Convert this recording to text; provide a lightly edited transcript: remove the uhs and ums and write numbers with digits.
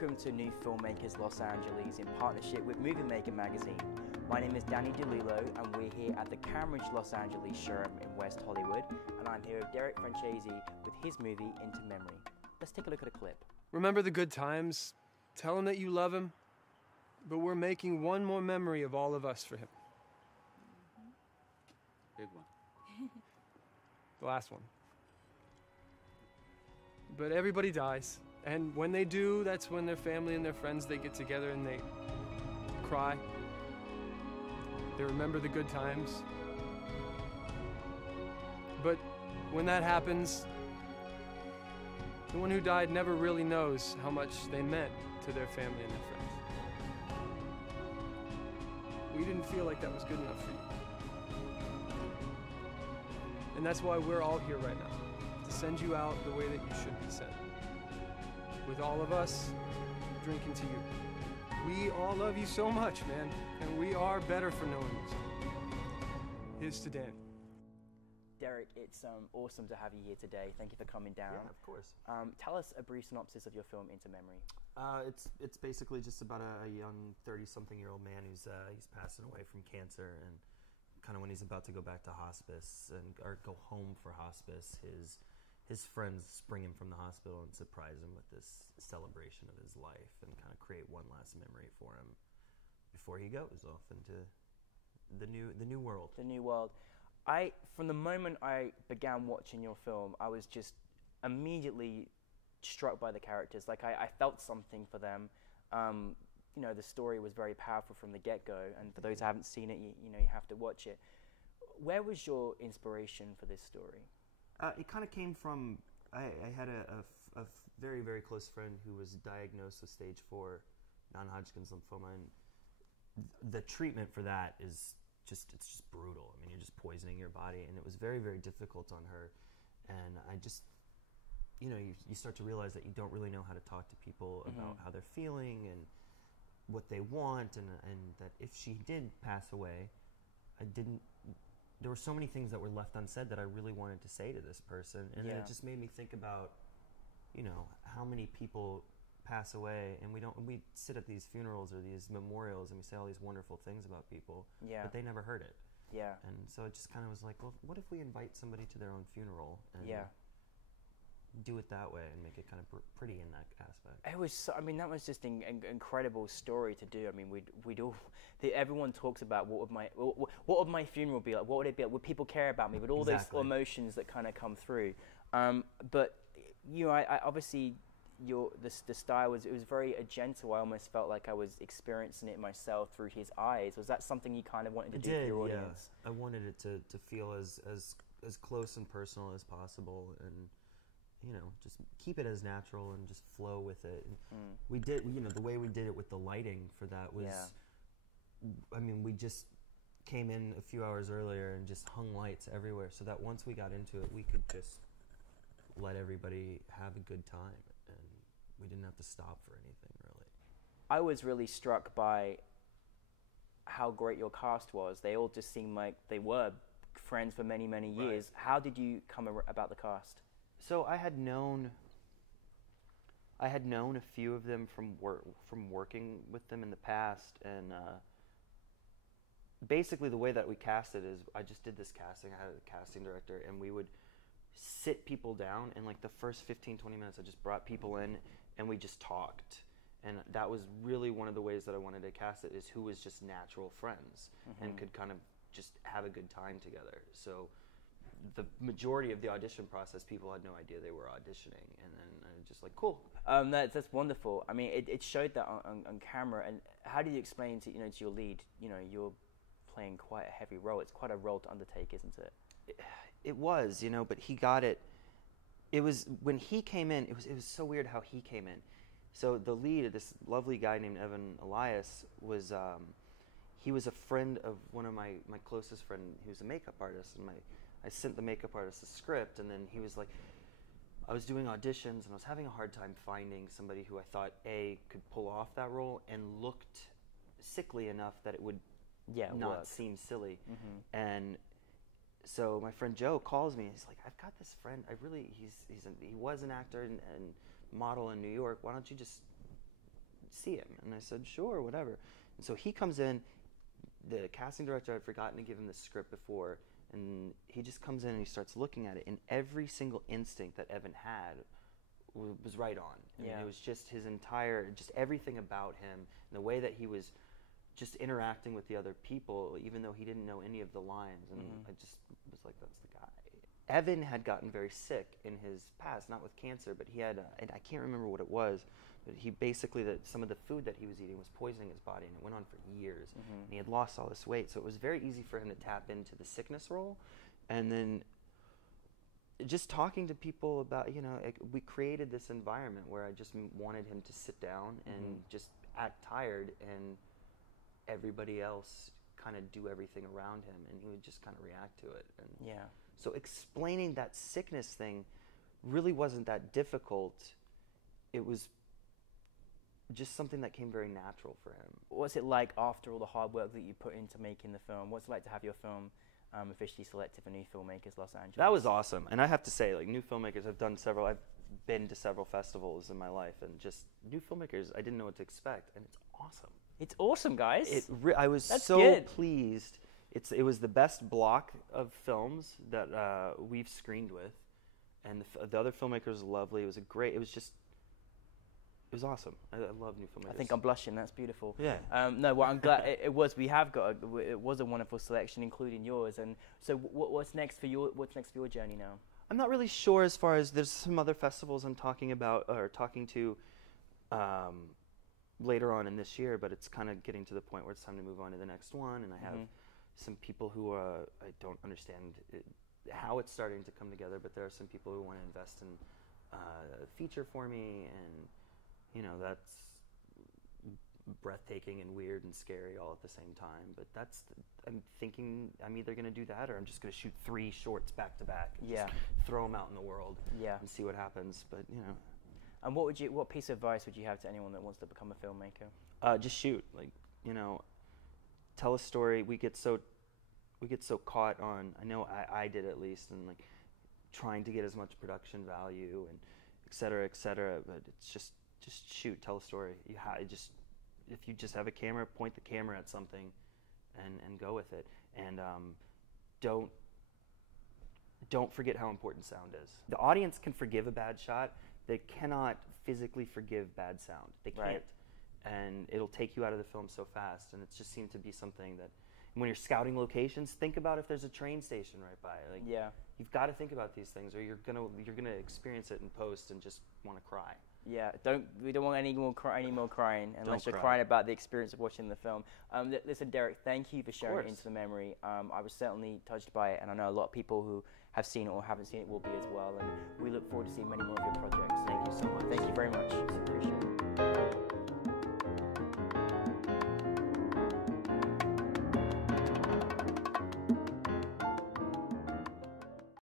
Welcome to New Filmmakers Los Angeles in partnership with Movie Maker magazine. My name is Danny De Lillo and we're here at the Cambridge Los Angeles showroom in West Hollywood, and I'm here with Derek Franzese with his movie Into Memory. Let's take a look at a clip. Remember the good times? Tell him that you love him, but we're making one more memory of all of us for him. Big one. The last one. But everybody dies, and when they do, that's when their family and their friends, they get together and they cry. They remember the good times. But when that happens, the one who died never really knows how much they meant to their family and their friends. We didn't feel like that was good enough for you. And that's why we're all here right now, to send you out the way that you should be sent. With all of us drinking to you. We all love you so much, man, and we are better for knowing you. Here's to Dan. Derek, it's awesome to have you here today. Thank you for coming down. Yeah, of course. Tell us a brief synopsis of your film Into Memory. It's basically just about a young 30-something-year-old man who's he's passing away from cancer, and kind of when he's about to go back to hospice or go home for hospice, his friends spring him from the hospital and surprise him with this celebration of his life and kind of create one last memory for him before he goes off into the new world. The new world. From the moment I began watching your film, I was just immediately struck by the characters. Like I felt something for them. You know, the story was very powerful from the get-go, and for those who haven't seen it, you know, you have to watch it. Where was your inspiration for this story? It kind of came from, I had a very, very close friend who was diagnosed with stage 4 non-Hodgkin's lymphoma, and the treatment for that is it's just brutal. I mean, you're just poisoning your body, and it was very, very difficult on her. And I just, you know, you start to realize that you don't really know how to talk to people about how they're feeling and what they want, and that if she did pass away, there were so many things that were left unsaid that I really wanted to say to this person, and then it just made me think about, you know, how many people pass away, and we sit at these funerals or these memorials and we say all these wonderful things about people, but they never heard it. Yeah. And so it just kind of was like, well, what if we invite somebody to their own funeral and do it that way and make it kind of pretty in that aspect? It was, I mean, that was just an incredible story to do. I mean, everyone talks about what would my funeral be like? What would it be like? Would people care about me? But all those emotions that kind of come through. But you know, I obviously the style was very gentle. I almost felt like I was experiencing it myself through his eyes. Was that something you kind of wanted to do for your audience? I wanted it to feel as close and personal as possible, and you know, just keep it as natural and just flow with it. And we did, you know, the way we did it with the lighting for that was, I mean, we just came in a few hours earlier and just hung lights everywhere so that once we got into it, we could just let everybody have a good time, and we didn't have to stop for anything, really. I was really struck by how great your cast was. They all just seemed like they were friends for many, many years. Right. How did you come about the cast? So I had known a few of them from working with them in the past, and basically the way that we cast it is I just did this casting. I had a casting director, and we would sit people down, and like the first 15-20 minutes I just brought people in and we just talked, and that was really one of the ways that I wanted to cast it, is who was just natural friends and could kind of just have a good time together. So the majority of the audition process, people had no idea they were auditioning, and then I was just like, cool. That's wonderful. I mean, it showed that on camera. And how do you explain to your lead? You know, you're playing quite a heavy role. It's quite a role to undertake, isn't it? It was, you know, but he got it. It was when he came in. It was so weird how he came in. So the lead, this lovely guy named Evan Elias, was he was a friend of one of my closest friend. He was a makeup artist, and I sent the makeup artist a script, and then he was like, I was doing auditions, and I was having a hard time finding somebody who I thought could pull off that role and looked sickly enough that it would not seem silly, and so my friend Joe calls me and he's like, I've got this friend, he was an actor and model in New York, why don't you just see him. And I said, sure, whatever. And so he comes in. The casting director had forgotten to give him the script before, and he just comes in and he starts looking at it, and every single instinct that Evan had was right on. I mean, it was just his entire, just everything about him, and the way that he was just interacting with the other people, even though he didn't know any of the lines, and I just was like, that's the guy. Evan had gotten very sick in his past, not with cancer, but he had, and I can't remember what it was, but he basically, some of the food that he was eating was poisoning his body, and it went on for years. And he had lost all this weight, so it was very easy for him to tap into the sickness role. And then just talking to people about, we created this environment where I just wanted him to sit down and just act tired, and everybody else kind of do everything around him, and he would just kind of react to it. And so explaining that sickness thing really wasn't that difficult. It was just something that came very natural for him. What's it like after all the hard work that you put into making the film? What's it like to have your film officially selected for New Filmmakers Los Angeles? That was awesome. And I have to say, like, New Filmmakers, I've been to several festivals in my life, and just New Filmmakers, I didn't know what to expect, and it's awesome. It's awesome, guys. I was That's so good. Pleased. It was the best block of films that we've screened with, and the other filmmakers were lovely. It was awesome. I love New Filmmakers. I think I'm blushing. That's beautiful. Yeah. No, well, I'm glad it was. We have got. It was a wonderful selection, including yours. And so, what's next for your journey now? I'm not really sure as far as there's some other festivals I'm talking to later on in this year, but it's kind of getting to the point where it's time to move on to the next one. And I have some people who I don't understand how it's starting to come together, but there are some people who want to invest in a feature for me, and that's breathtaking and weird and scary all at the same time. But I'm thinking I'm either going to do that, or I'm just going to shoot 3 shorts back to back and just throw them out in the world and see what happens. But And what piece of advice would you have to anyone that wants to become a filmmaker? Just shoot. Like, tell a story. We get so caught on, I know I did at least, and like trying to get as much production value and et cetera, but it's just shoot, tell a story. If you just have a camera, point the camera at something and go with it. And don't forget how important sound is. The audience can forgive a bad shot. They cannot physically forgive bad sound. They can't. Right. And it'll take you out of the film so fast. And it just seemed to be something that, when you're scouting locations, think about if there's a train station right by. Like, you've got to think about these things, or you're gonna experience it in post and just want to cry. Yeah, we don't want any more crying unless you're cry. crying about the experience of watching the film. Listen, Derek, thank you for sharing it into the memory. I was certainly touched by it, and I know a lot of people who have seen it or haven't seen it will be as well. And we look forward to seeing many more of your projects. Thank you so much. Thank you very much. Appreciate it.